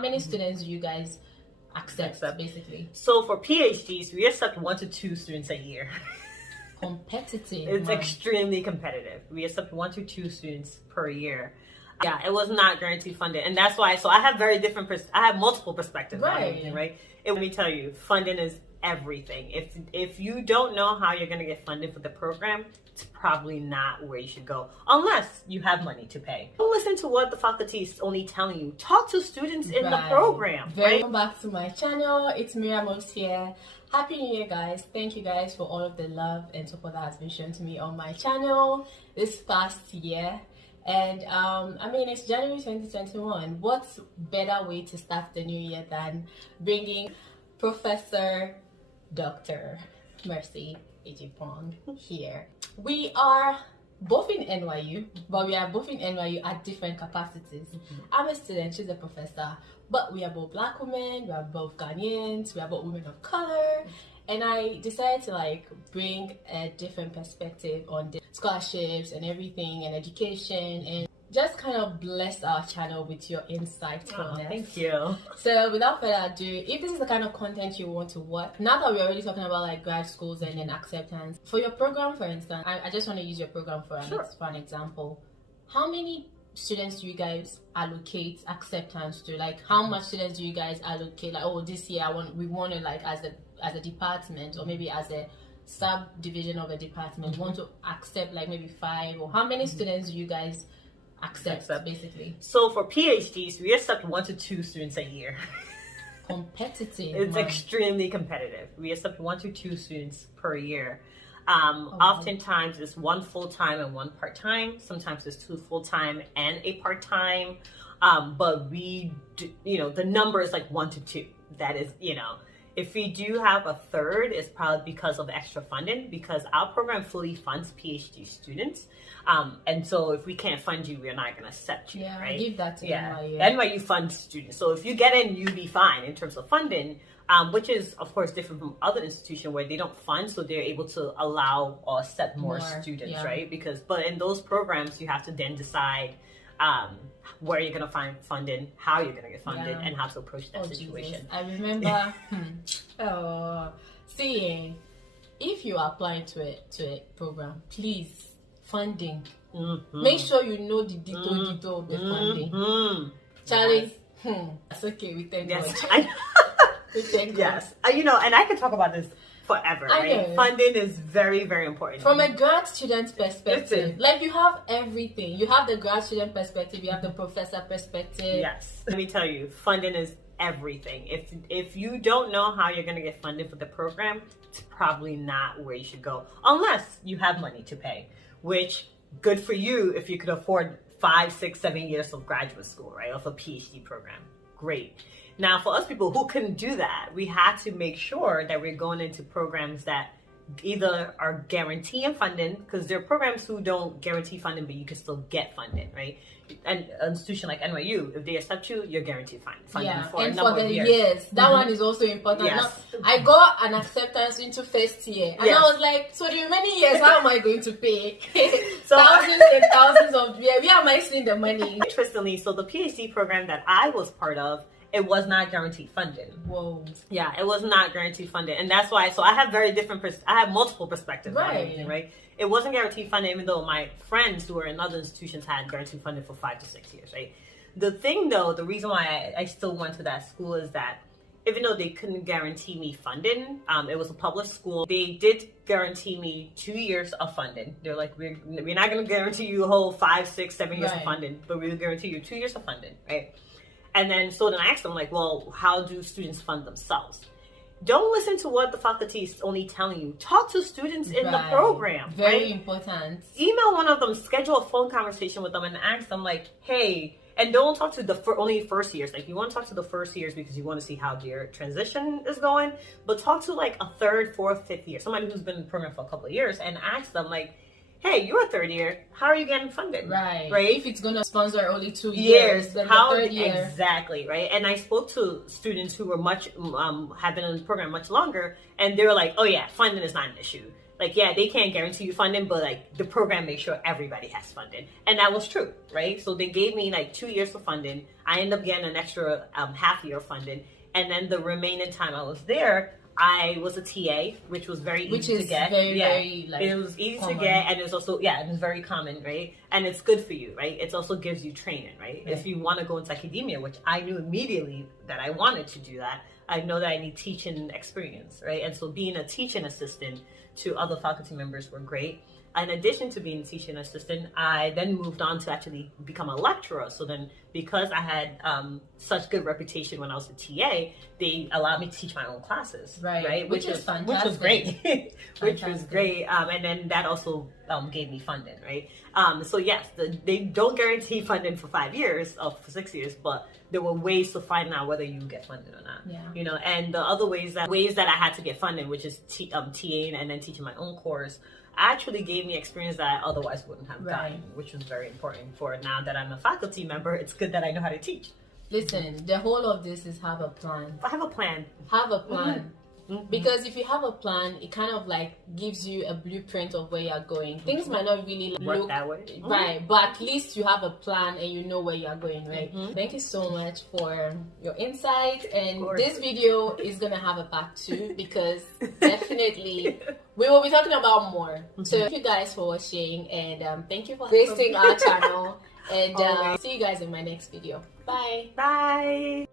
How many students do you guys accept basically? So for PhDs, we accept 1 to 2 students a year. Competitive. It's extremely competitive. We accept 1 to 2 students per year. Yeah, it was not guaranteed funded, and that's why. So I have very different. I have multiple perspectives on everything, right? And let me tell you, funding is everything. If you don't know how you're going to get funded for the program, it's probably not where you should go unless you have money to pay. Don't listen to what the faculty is only telling you. Talk to students in the program. Welcome back to my channel. It's MIRA Moves here. Happy New Year, guys. Thank you guys for all of the love and support that has been shown to me on my channel this past year. And I mean, it's January 2021. What's better way to start the new year than bringing Professor Dr. Mercy Ejipong here. We are both in NYU, but we are both in NYU at different capacities. I'm a student, she's a professor, but we are both Black women, we are both Ghanaians, we are both women of color, and I decided to bring a different perspective on the scholarships and everything and education, and just kind of bless our channel with your insightfulness. Oh, thank you. So without further ado, if this is the kind of content you want to watch, now that we're already talking about grad schools and then acceptance, for your program, for instance, I just want to use your program for an example. How many students do you guys allocate acceptance to? How much students do you guys allocate? This year we want to as a department, or maybe as a subdivision of a department, want to accept maybe 5, or how many students do you guys accept basically? So for PhDs, we accept 1 to 2 students a year. Competitive. It's extremely competitive. We accept 1 to 2 students per year. Oftentimes it's 1 full-time and 1 part-time. Sometimes it's 2 full-time and a part-time. But we do, the number is 1 to 2. That is, if we do have a third, it's probably because of extra funding, because our program fully funds PhD students. And so if we can't fund you, we're not going to accept you, right? I give that to NYU. NYU funds students. So if you get in, you'll be fine in terms of funding, which is, of course, different from other institutions where they don't fund, so they're able to allow or accept more students, right? But in those programs, you have to then decide where you're going to find funding, how you're going to get funded, and how to approach that situation. Jesus. I remember seeing, if you are applying to a program, please, funding. Make sure you know the detail of the funding. Charlie, that's okay, we thank God. We thank God. Yes, and I can talk about this forever, right? Funding is very, very important. From a grad student perspective, you have everything. You have the grad student perspective, you have the professor perspective. Yes. Let me tell you, funding is everything. If you don't know how you're going to get funded for the program, it's probably not where you should go unless you have money to pay, which good for you if you could afford 5, 6, 7 years of graduate school, right? Of a PhD program. Great. Now, for us people who couldn't do that, we had to make sure that we're going into programs that either are guaranteeing funding, because there are programs who don't guarantee funding, but you can still get funding, right? And an institution like NYU, if they accept you, you're guaranteed funding for a number of years. That one is also important. Yes. I got an acceptance into first year, and I was like, so the remaining years, how am I going to pay? Thousands and thousands of years. Where am I seeing the money? Interestingly, so the PhD program that I was part of, it was not guaranteed funding. Whoa. Yeah, it was not guaranteed funding. And that's why, so I have I have multiple perspectives on everything, right? It wasn't guaranteed funding, even though my friends who were in other institutions had guaranteed funding for 5 to 6 years, right? The thing though, the reason why I still went to that school is that even though they couldn't guarantee me funding, it was a public school, they did guarantee me 2 years of funding. They're like, we're not going to guarantee you a whole 5, 6, 7 years of funding, but we will guarantee you 2 years of funding, right? And then, so then I asked them, well, how do students fund themselves? Don't listen to what the faculty is only telling you. Talk to students in the program. Very important. Email one of them, schedule a phone conversation with them, and ask them, hey, and don't talk to only first years. You want to talk to the first years because you want to see how their transition is going, but talk to a third, fourth, fifth year, somebody who's been in the program for a couple of years, and ask them, hey, you're a third year. How are you getting funded? Right. Right. If it's going to sponsor only 2 years, then how, the third year. Exactly. Right. And I spoke to students who were have been in the program much longer, and they were like, oh yeah, funding is not an issue. like, yeah, they can't guarantee you funding, but like the program makes sure everybody has funding. And that was true, right? So they gave me like 2 years of funding. I ended up getting an extra half year of funding. And then the remaining time I was there, I was a TA, which was very easy to get. Very, like, it was easy common. to get, and it was also, it was very common, right? And it's good for you, right? It also gives you training, right? If you want to go into academia, which I knew immediately that I wanted to do that, I know that I need teaching experience, right? And so being a teaching assistant to other faculty members were great. In addition to being a teaching assistant, I then moved on to actually become a lecturer. So then, because I had such good reputation when I was a TA, they allowed me to teach my own classes, right? Which is fantastic. Which was great. Which was great. And then that also gave me funding, right? So yes, they don't guarantee funding for 5 years or for 6 years, but there were ways to find out whether you get funded or not. Yeah. You know, and the other ways that I had to get funding, which is TAing and then teaching my own course, actually gave me experience that I otherwise wouldn't have gotten, which was very important for now that I'm a faculty member. It's good that I know how to teach. Listen, the whole of this is have a plan. I have a plan. Have a plan. Because if you have a plan, it kind of like gives you a blueprint of where you're going. Things might not really work look that way, right, but at least you have a plan and you know where you're going, right? Thank you so much for your insight, and this video is gonna have a part 2 because definitely we will be talking about more. So thank you guys for watching, and thank you for visiting our channel, and see you guys in my next video. Bye.